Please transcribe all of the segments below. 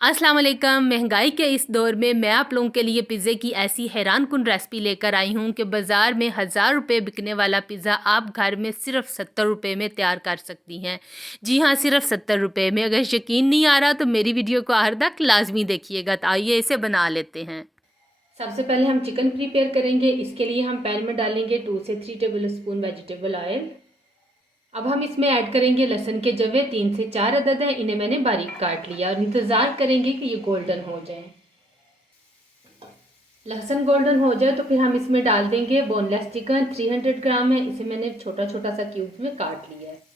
अस्सलाम वालेकुम। महंगाई के इस दौर में मैं आप लोगों के लिए पिज़्ज़े की ऐसी हैरान कुन रेसिपी लेकर आई हूँ कि बाज़ार में 1000 रुपये बिकने वाला पिज़्ज़ा आप घर में सिर्फ 70 रुपये में तैयार कर सकती हैं। जी हाँ, सिर्फ 70 रुपये में। अगर यकीन नहीं आ रहा तो मेरी वीडियो को आखिर तक लाजमी देखिएगा। तो आइए इसे बना लेते हैं। सबसे पहले हम चिकन प्रिपेयर करेंगे। इसके लिए हम पैन में डालेंगे 2 से 3 टेबल स्पून वेजिटेबल ऑयल। अब हम इसमें ऐड करेंगे लहसुन के जवे 3 से 4 अदद हैं, इन्हें मैंने बारीक काट लिया और इंतज़ार करेंगे कि ये गोल्डन हो जाए। लहसुन गोल्डन हो जाए तो फिर हम इसमें डाल देंगे बोनलेस चिकन 300 ग्राम है, इसे मैंने छोटा छोटा सा क्यूब्स में काट लिया है।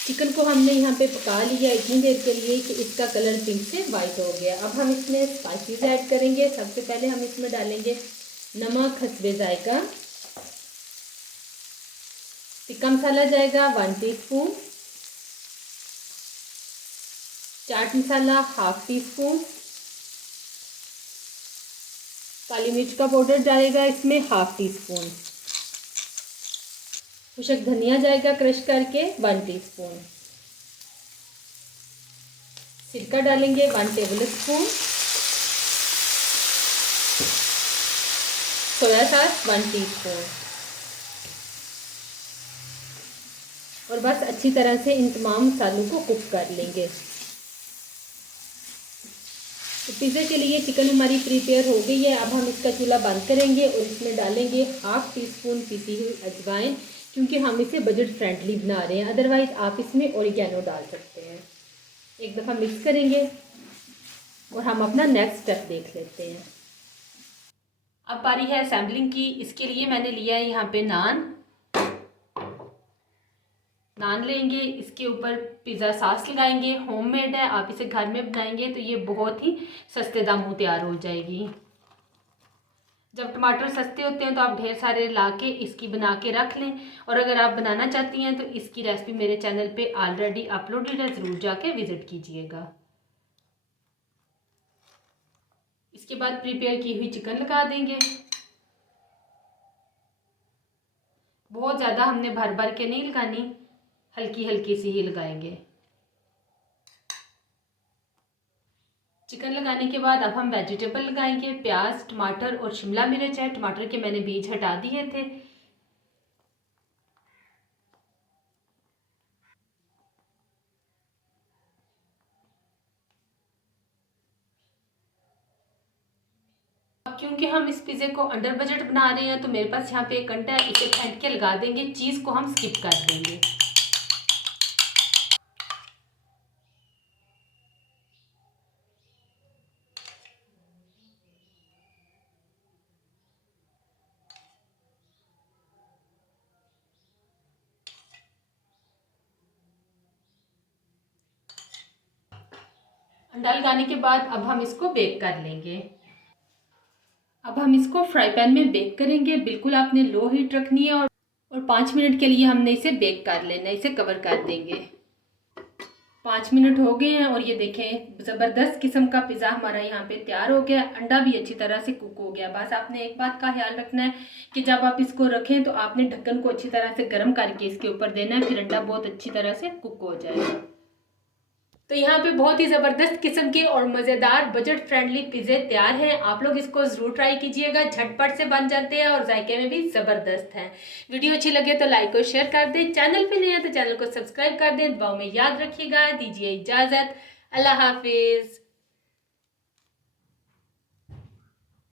चिकन को हमने यहाँ पे पका लिया इतनी देर के लिए कि इसका कलर पिंक से वाइट हो गया। अब हम इसमें स्पाइसेस ऐड करेंगे। सबसे पहले हम इसमें डालेंगे नमक हस्बे जायका, टिक्का मसाला जाएगा 1 टीस्पून, चाट मसाला 1/2 टीस्पून, काली मिर्च का पाउडर डालेगा इसमें 1/2 टीस्पून, खुशक धनिया जाएगा क्रश करके 1 टीस्पून, सिरका डालेंगे 1 table spoon, soya sauce 1 teaspoon और बस अच्छी तरह से इन तमाम मसालों को कुक कर लेंगे। तो पिज़्ज़े के लिए चिकन हमारी प्रिपेयर हो गई है। अब हम इसका चूल्हा बंद करेंगे और इसमें डालेंगे 1/2 टीस्पून पिसी हुई अजवाइन, क्योंकि हम इसे बजट फ्रेंडली बना रहे हैं। अदरवाइज़ आप इसमें ओरिगेनो डाल सकते हैं। एक दफ़ा मिक्स करेंगे और हम अपना नेक्स्ट स्टेप देख लेते हैं। अब बारी है असेंबलिंग की। इसके लिए मैंने लिया है यहाँ पे नान लेंगे, इसके ऊपर पिज़्ज़ा सॉस लगाएंगे। होममेड है, आप इसे घर में बनाएंगे तो ये बहुत ही सस्ते दामों तैयार हो जाएगी। जब टमाटर सस्ते होते हैं तो आप ढेर सारे ला के इसकी बना के रख लें, और अगर आप बनाना चाहती हैं तो इसकी रेसिपी मेरे चैनल पे ऑलरेडी अपलोडेड है, ज़रूर जाके विज़िट कीजिएगा। इसके बाद प्रिपेयर की हुई चिकन लगा देंगे। बहुत ज़्यादा हमने भर भर के नहीं लगानी, हल्की हल्की सी ही लगाएंगे। चिकन लगाने के बाद अब हम वेजिटेबल लगाएंगे। प्याज, टमाटर और शिमला मिर्च है। टमाटर के मैंने बीज हटा दिए थे। अब क्योंकि हम इस पिज़्ज़े को अंडर बजट बना रहे हैं तो मेरे पास यहाँ पे एक अंडा है, इसे फेंट के लगा देंगे। चीज़ को हम स्किप कर देंगे। अंडा लगाने के बाद अब हम इसको बेक कर लेंगे। अब हम इसको फ्राई पैन में बेक करेंगे। बिल्कुल आपने लो हीट रखनी है और 5 मिनट के लिए हमने इसे बेक कर लेना है। इसे कवर कर देंगे। 5 मिनट हो गए हैं और ये देखें ज़बरदस्त किस्म का पिज़्ज़ा हमारा यहाँ पे तैयार हो गया। अंडा भी अच्छी तरह से कुक हो गया। बस आपने एक बात का ख्याल रखना है कि जब आप इसको रखें तो आपने ढक्कन को अच्छी तरह से गर्म करके इसके ऊपर देना है, फिर अंडा बहुत अच्छी तरह से कुक हो जाएगा। तो यहाँ पे बहुत ही ज़बरदस्त किस्म के और मज़ेदार बजट फ्रेंडली पिज़्ज़े तैयार हैं। आप लोग इसको ज़रूर ट्राई कीजिएगा। झटपट से बन जाते हैं और जायके में भी ज़बरदस्त हैं। वीडियो अच्छी लगे तो लाइक और शेयर कर दें। चैनल पे नए हैं तो चैनल को सब्सक्राइब कर दें। दुआओं में याद रखिएगा। दीजिए इजाज़त। अल्लाह हाफिज़।